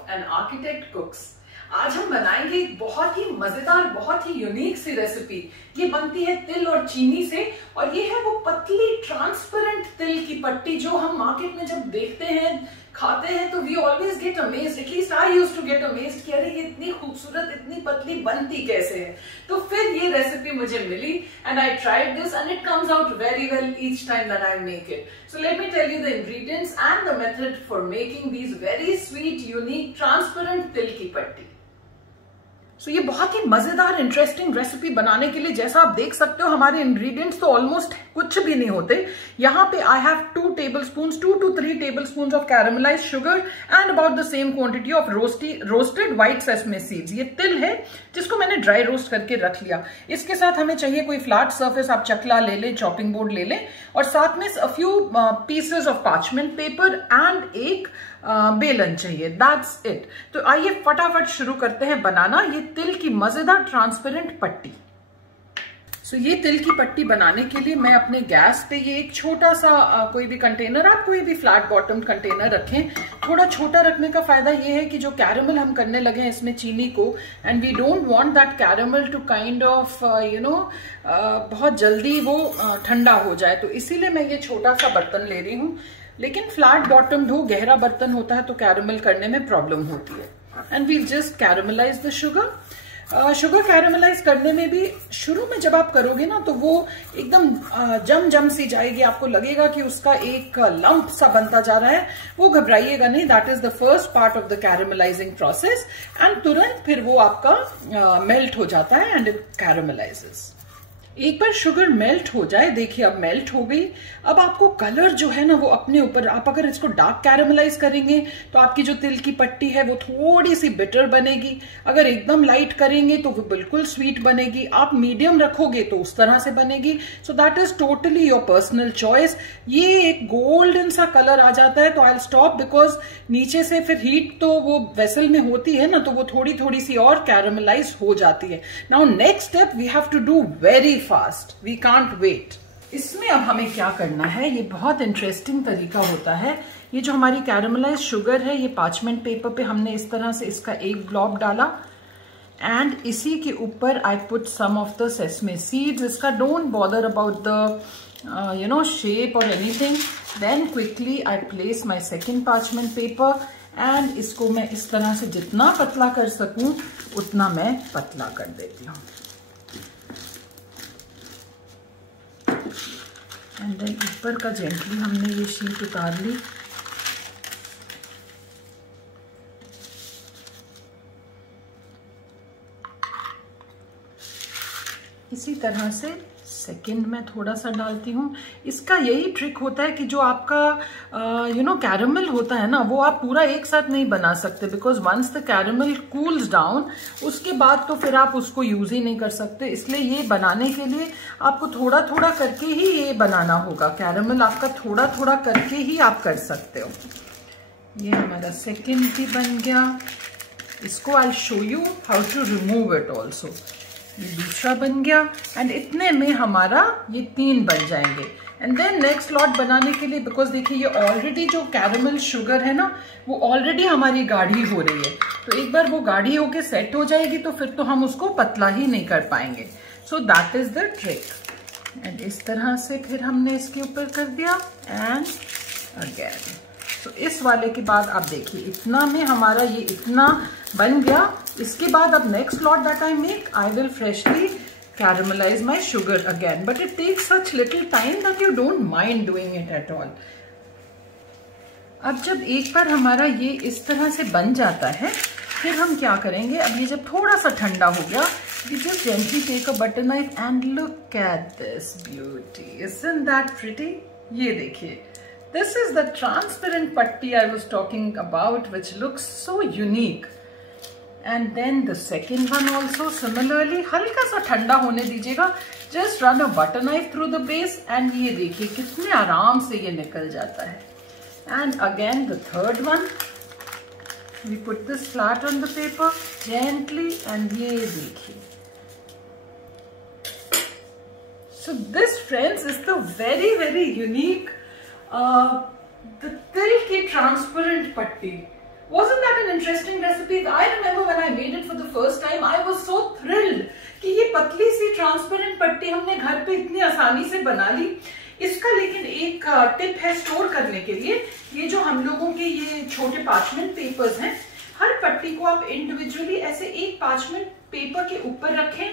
Of an architect कुक्स। आज हम बनाएंगे एक बहुत ही मजेदार, बहुत ही यूनिक सी रेसिपी। ये बनती है तिल और चीनी से, और ये है वो पतली ट्रांसपेरेंट तिल की पट्टी जो हम मार्केट में जब देखते हैं, खाते हैं, तो we always get amazed, at least I used to get amazed कि अरे ये इतनी खूबसूरत, इतनी पतली बनती कैसे है। तो फिर ये रेसिपी मुझे मिली and I tried this and it comes out very well each time that I make it. So let me tell you the ingredients and the method for making these very sweet, unique, transparent तिल की पट्टी। So, ये बहुत ही मजेदार interesting recipe बनाने के लिए, जैसा आप देख सकते हो, हमारे इंग्रेडिएंट्स तो ऑलमोस्ट कुछ भी नहीं होते। यहाँ पे I have 2 tablespoons, 2 to 3 tablespoons of caramelised sugar and about the same quantity of roasted white sesame seeds. ये तिल है जिसको मैंने ड्राई रोस्ट करके रख लिया। इसके साथ हमें चाहिए कोई फ्लैट सर्फेस, आप चकला ले लें, चॉपिंग बोर्ड ले लें, और साथ में a few pieces of parchment paper and एक बेलन चाहिए। That's it. तो आइए फटाफट शुरू करते हैं बनाना ये तिल की मजेदार ट्रांसपेरेंट पट्टी। सो ये तिल की पट्टी बनाने के लिए मैं अपने गैस पे ये एक छोटा सा कोई भी कंटेनर, आप कोई भी फ्लैट बॉटम कंटेनर रखें। थोड़ा छोटा रखने का फायदा ये है कि जो कैरामल हम करने लगे हैं इसमें चीनी को, and we don't want that caramel to kind of बहुत जल्दी वो ठंडा हो जाए, तो इसीलिए मैं ये छोटा सा बर्तन ले रही हूँ। लेकिन फ्लैट बॉटम हो, गहरा बर्तन होता है तो कैरामल करने में प्रॉब्लम होती है। And we just caramelise the sugar. Sugar caramelise करने में भी शुरू में जब आप करोगे ना तो वो एकदम जम सी जाएगी, आपको लगेगा कि उसका एक लंप सा बनता जा रहा है। वो घबराइएगा नहीं, that is the first part of the caramelising process, and तुरंत फिर वो आपका मेल्ट हो जाता है एंड इट कैरामलाइजेस। एक बार शुगर मेल्ट हो जाए, देखिए अब मेल्ट हो गई। अब आपको कलर जो है ना वो अपने ऊपर, आप अगर इसको डार्क कैरामलाइज करेंगे तो आपकी जो तिल की पट्टी है वो थोड़ी सी बिटर बनेगी। अगर एकदम लाइट करेंगे तो वो बिल्कुल स्वीट बनेगी। आप मीडियम रखोगे तो उस तरह से बनेगी। So that is totally your personal choice. ये एक गोल्डन सा कलर आ जाता है तो आई विल स्टॉप, बिकॉज नीचे से फिर हीट तो वो वेसल में होती है ना, तो वो थोड़ी थोड़ी सी और कैरामलाइज हो जाती है। Now next step we have to do very fast, we can't wait. इसमें अब हमें क्या करना है, ये बहुत इंटरेस्टिंग तरीका होता है। ये जो हमारी कैरामलाइज शुगर है, ये पार्चमेंट पेपर पे हमने इस तरह से इसका एक ब्लॉब डाला, एंड इसी के ऊपर I put some of the sesame seeds. इसका don't bother about the shape और anything. Then quickly I place my second parchment paper, and इसको मैं इस तरह से जितना पतला कर सकूं उतना मैं पतला कर देती हूँ। एंड देन ऊपर का जेंटली हमने ये शीट उतार ली। इसी तरह से सेकंड में थोड़ा सा डालती हूँ। इसका यही ट्रिक होता है कि जो आपका कैरामल होता है ना, वो आप पूरा एक साथ नहीं बना सकते, because once the caramel cools down उसके बाद तो फिर आप उसको यूज ही नहीं कर सकते। इसलिए ये बनाने के लिए आपको थोड़ा थोड़ा करके ही ये बनाना होगा। कैरामल आपका थोड़ा थोड़ा करके ही आप कर सकते हो। ये हमारा सेकेंड भी बन गया। इसको I show you how to remove it also. ये दूसरा बन गया, एंड इतने में हमारा ये 3 बन जाएंगे। एंड देन नेक्स्ट लॉट बनाने के लिए, बिकॉज देखिए ये ऑलरेडी जो कैरामल शुगर है ना वो ऑलरेडी हमारी गाढ़ी हो रही है, तो एक बार वो गाढ़ी होके सेट हो जाएगी तो फिर तो हम उसको पतला ही नहीं कर पाएंगे। So that is the trick. And इस तरह से फिर हमने इसके ऊपर कर दिया, एंड अगेन। तो इस वाले के बाद आप देखिए इतना में हमारा ये इतना बन गया। इसके बाद अब next lot that I make, I will freshly caramelize my sugar again, but it takes such little time that you don't mind doing it at all. अब जब एक बार हमारा ये इस तरह से बन जाता है, फिर हम क्या करेंगे, अब ये जब थोड़ा सा ठंडा हो गया, you just gently take a butter knife and look at this beauty. Isn't that pretty? ये देखिए, this is the transparent patti I was talking about, which looks so unique. And then the second one also similarly, हल्का सा ठंडा होने दीजिएगा, just run a butter knife through the base, and ये देखिए कितने आराम से ये निकल जाता है. And again the third one, we put this flat on the paper gently, and ये देखिए. So this, friends, is the very unique the तिल की transparent patti. Wasn't that an interesting recipe? I remember when I made it for the first time, I was so thrilled कि ये पतली सी transparent पट्टी हमने घर पे इतनी आसानी से बना ली। इसका लेकिन एक टिप है स्टोर करने के लिए। ये जो हम लोगों के ये छोटे पार्चमेंट पेपर्स हैं, हर पट्टी को आप इंडिविजुअली ऐसे एक पार्चमेंट पेपर के ऊपर रखें,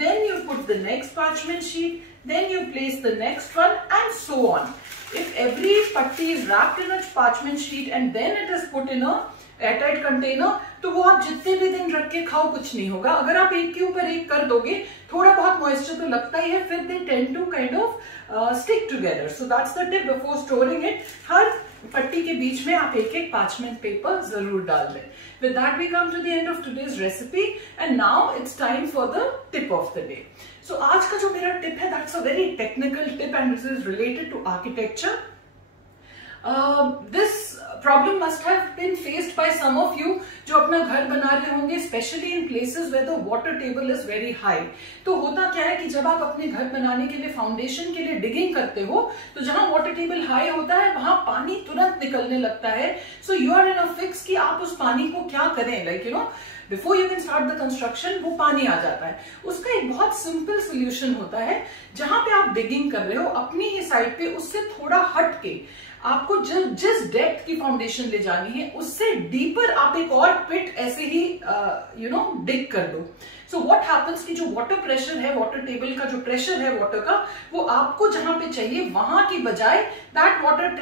then you put the next parchment sheet, then you place the next one and so on. If every patti is wrapped in a parchment sheet and then it is put in a airtight container, तो वो आप जितने भी दिन रख के खाओ कुछ नहीं होगा। अगर आप एक के ऊपर एक कर दोगे, थोड़ा बहुत मॉइस्चर तो लगता ही है, फिर they tend to kind of stick together. So that's the tip before storing it. हर पट्टी के बीच में आप एक एक पार्चमेंट पेपर जरूर डाल दें। With that we come to the end of today's recipe and now it's time for the tip of the day. So आज का जो मेरा टिप है, that's a very technical tip and this is related to architecture. This problem must have been faced by some of you जो अपना घर बना रहे होंगे, especially in places where the water table is very high। तो होता क्या है कि जब आप अपने घर बनाने के लिए फाउंडेशन के लिए डिगिंग करते हो, तो जहां वाटर टेबल हाई होता है वहां पानी तुरंत निकलने लगता है। So you are in a fix कि आप उस पानी को क्या करें, like you know before you can start the construction वो पानी आ जाता है। उसका एक बहुत सिंपल सोल्यूशन होता है, जहां पे आप डिगिंग कर रहे हो अपनी ही साइड पे उससे थोड़ा हट के आपको जिस डेप्थ की फाउंडेशन ले जानी है उससे डीपर आप एक और पिट ऐसे ही डिग कर दो। सो व्हाट हैपेंस कि जो वाटर प्रेशर है, वाटर टेबल का जो प्रेशर है वाटर का, वो आपको जहां पे चाहिए वहां की बजाय that water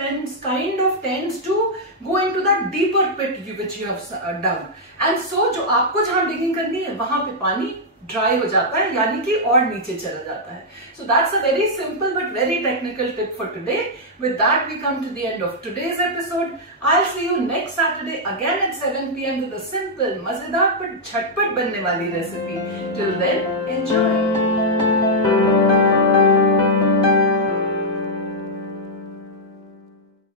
tends to go into that deeper pit which you have done. And so जो आपको जहां डिगिंग करनी है वहां पे पानी ड्राई हो जाता है, यानी कि और नीचे चला जाता है। So that's a very simple but very technical tip for today. With that we come to the end of today's episode. I will see you next Saturday again at 7 PM with a simple, मजेदार but झटपट बनने वाली recipe. Till then enjoy.